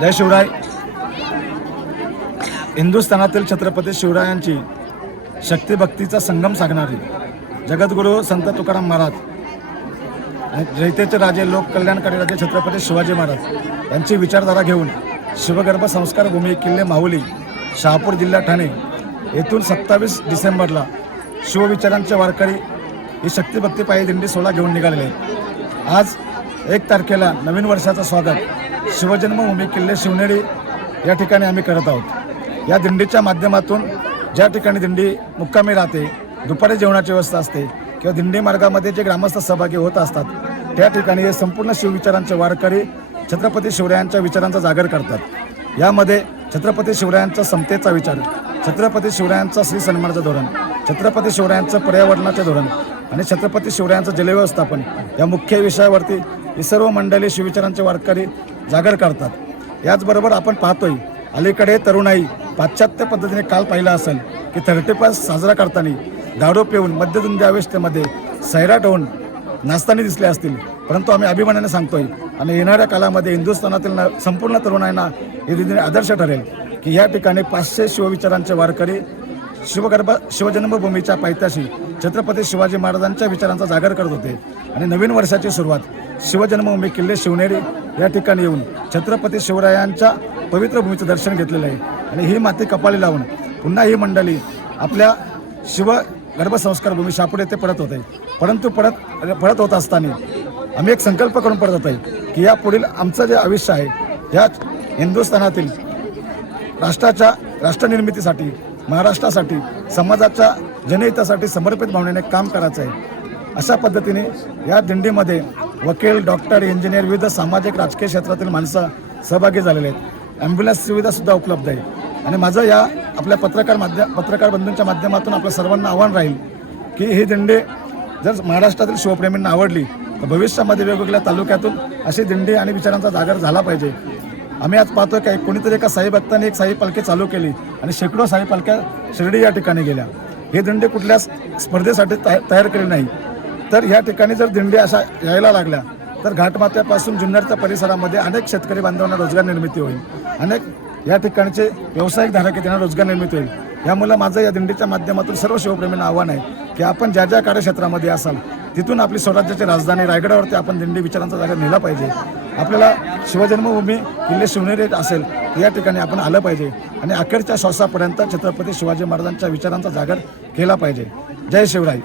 जय शिवराय। हिंदुस्थानातील छत्रपती शिवरायांची शक्तिभक्तीचा संगम सांगणारी जगद्गुरू संत तुकाराम महाराज आणि रयतेचे राजे लोक कल्याणकारी राजे छत्रपती शिवाजी महाराज यांची विचारधारा घेऊन शिवगर्भ संस्कार भूमी किल्ले माहुली शहापूर जिल्हा ठाणे येथून 27 डिसेंबरला शिवविचारांचे वारकरी ही शक्तिभक्ती पायी दिंडी सोहळा घेऊन निघालेले आहेत। आज 1 तारखेला नवीन वर्षाचं स्वागत शिवजन्मभूमी किल्ले शिवनेरी या ठिकाणी आम्ही करत आहोत। या दिंडीच्या माध्यमातून ज्या ठिकाणी दिंडी मुक्कामी राहते, दुपारी जेवणाची व्यवस्था असते किंवा दिंडी मार्गामध्ये जे ग्रामस्थ सहभागी होत असतात त्या ठिकाणी हे संपूर्ण शिवविचारांचे वारकरी छत्रपती शिवरायांच्या विचारांचा जागर करतात। यामध्ये छत्रपती शिवरायांचा समतेचा विचार, छत्रपती शिवरायांचा श्री सन्मानाचं धोरण, छत्रपती शिवरायांचं पर्यावरणाचे धोरण आणि छत्रपती शिवरायांचं जलव्यवस्थापन या मुख्य विषयावरती ही सर्व मंडळी शिवविचारांचे वारकरी जागर करतात। याचबरोबर आपण पाहतोय अलीकडे तरुणाई पाश्चात्य पद्धतीने काल पाहिला असेल की 31 साजरा करताना दारू पिऊन मद्यधुंदी अवस्थेमध्ये सैराट होऊन नाचताना दिसले असतील, परंतु आम्ही अभिमानाने सांगतोय आणि येणाऱ्या काळामध्ये हिंदुस्थानातील संपूर्ण तरुणांना हे दिनी आदर्श ठरेल की या ठिकाणी 500 शिवविचारांचे वारकरी शिवजन्मभूमीच्या पायथ्याशी छत्रपती शिवाजी महाराजांच्या विचारांचा जागर करत होते आणि नवीन वर्षाची सुरुवात शिवजन्मभूमी किल्ले शिवनेरी या ठिकाणी येऊन छत्रपती शिवरायांच्या पवित्र भूमीचं दर्शन घेतलेलं आहे आणि ही माती कपाळी लावून पुन्हा ही मंडळी आपल्या गर्भसंस्कार भूमी शहापूर येथे परत होते। परंतु परत होत असताना आम्ही एक संकल्प करून परत होत आहे की या पुढील आमचं जे आयुष्य आहे या हिंदुस्थानातील राष्ट्रनिर्मितीसाठी, महाराष्ट्रासाठी, समाजाच्या जनहितासाठी समर्पित भावनेने काम करायचं आहे। अशा पद्धतीने या दिंडीमध्ये वकील, डॉक्टर, इंजिनियर, विविध सामाजिक राजकीय क्षेत्रातील माणसं सहभागी झालेले आहेत। ॲम्ब्युलन्स सुविधासुद्धा उपलब्ध आहे आणि माझं या आपल्या पत्रकार बंधूंच्या माध्यमातून आपल्या सर्वांना आव्हान राहील की ही दिंडी जर महाराष्ट्रातील शिवप्रेमींना आवडली तर भविष्यामध्ये वेगवेगळ्या तालुक्यातून अशी दिंडी आणि विचारांचा जागर झाला पाहिजे। आम्ही आज पाहतो की कोणीतरी एका साई भक्तांनी एक साई पालखी चालू केली आणि शेकडो साई पालख्या शिर्डी या ठिकाणी गेल्या। ही दिंडी कुठल्या स्पर्धेसाठी तयार केली नाही, तर या ठिकाणी जर दिंडी अशा यायला लागल्या तर घाटमाथ्यापासून जुन्नरच्या परिसरामध्ये अनेक शेतकरी बांधवांना रोजगार निर्मिती होईल, अनेक या ठिकाणचे व्यावसायिक धारक त्यांना रोजगार निर्मिती होईल। यामुळे माझं या दिंडीच्या माध्यमातून सर्व शिवप्रेमींना आव्हान आहे की आपण ज्या ज्या कार्यक्षेत्रामध्ये असाल तिथून आपली स्वराज्याची राजधानी रायगडावरती आपण दिंडी विचारांचा जागा नेला पाहिजे। आपल्याला शिवजन्मभूमी किल्ले शिवनेरी असेल या ठिकाणी आपण आलं पाहिजे आणि अखेरच्या श्वासापर्यंत छत्रपती शिवाजी महाराजांच्या विचारांचा जागर केला पाहिजे। जय शिवराय।